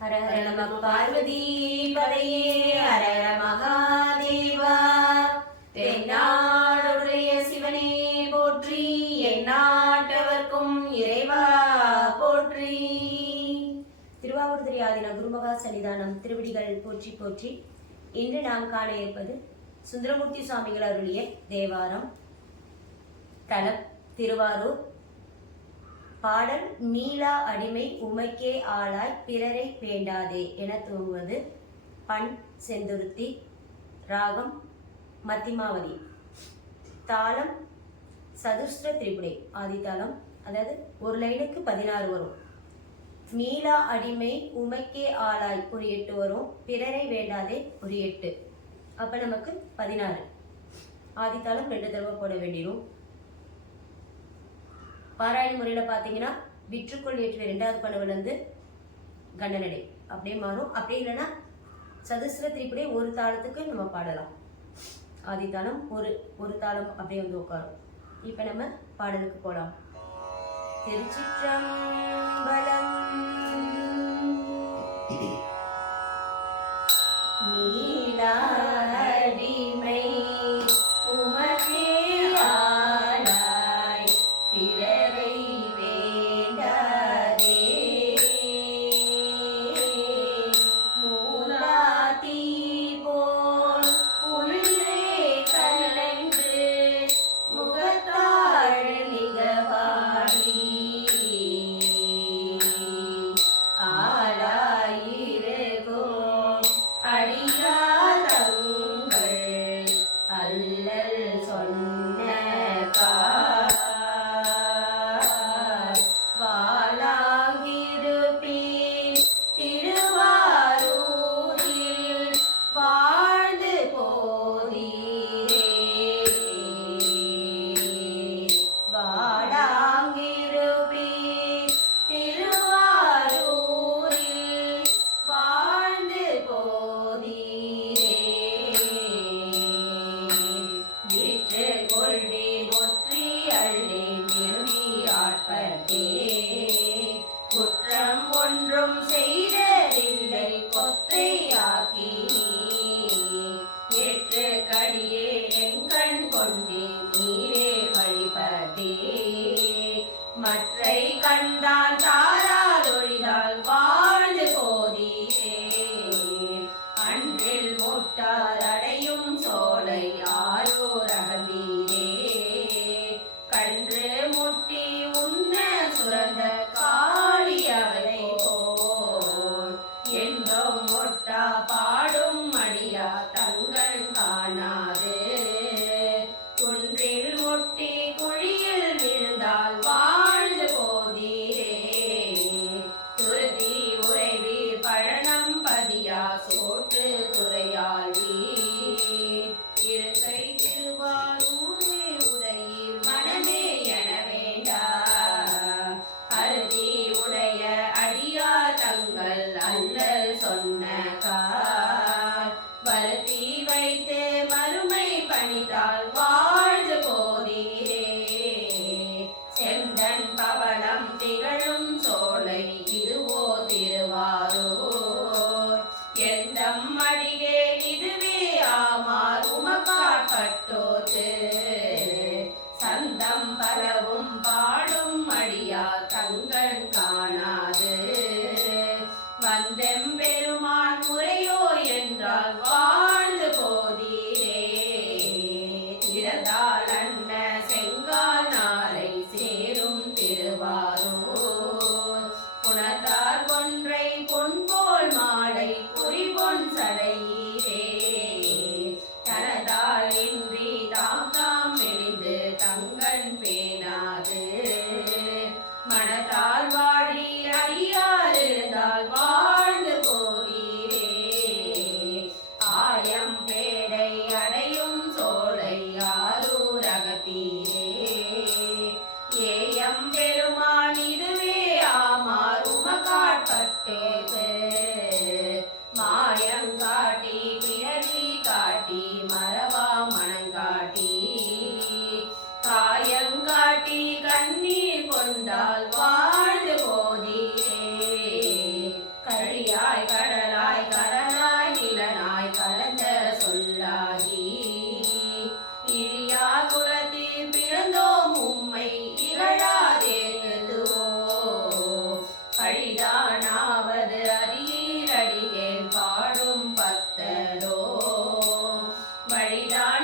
ஹர ஹர நம பார்வதி பதையே ஹர ஹர மகாதேவா தென்னாடுடைய சிவனே போற்றி எந்நாட்டவர்க்கும் இறைவா போற்றி. திருவாவூர் திரியாதின குருமகா சன்னிதானம் திருவடிகள் போற்றி போற்றி. இன்று நாம் காண இருப்பது சுந்தரமூர்த்தி சுவாமிகள் அருளிய தேவாரம் தலம் திருவாரூர் பாடல் மீளா அடிமை உமைக்கே ஆளாய் பிறரை வேண்டாதே என துவங்குவது பண் செந்துருத்தி ராகம் மத்திமாவதி. தாளம் சதுஷ்ட திரிபுடை ஆதித்தாளம் அதாவது ஒரு லைனுக்கு பதினாறு வரும். மீளா அடிமை உமைக்கே ஆளாய் ஒரு எட்டு வரும். பிறரை வேண்டாதே ஒரு எட்டு. அப்போ நமக்கு பதினாறு. ஆதித்தாளம் ரெண்டு தடவை போட வேண்டிடும் பாராயண முறையில் பார்த்தீங்கன்னா விற்றுக்கொள் ஏற்றிய ரெண்டாவது பணவிலிருந்து கண்டனடை அப்படியே மாறும். அப்படியே இல்லைன்னா சதுஸ்ர திரிப்புடை ஒரு தாளத்துக்கு நம்ம பாடலாம். ஆதி தாளம் ஒரு ஒரு தாளம் அப்படியே வந்து உட்காரும். இப்போ நம்ம பாடலுக்கு போகலாம் திருச்சிற்றம்பலம் மற்றை கண்டான் i don't Alan. Campbell. Ready, Don?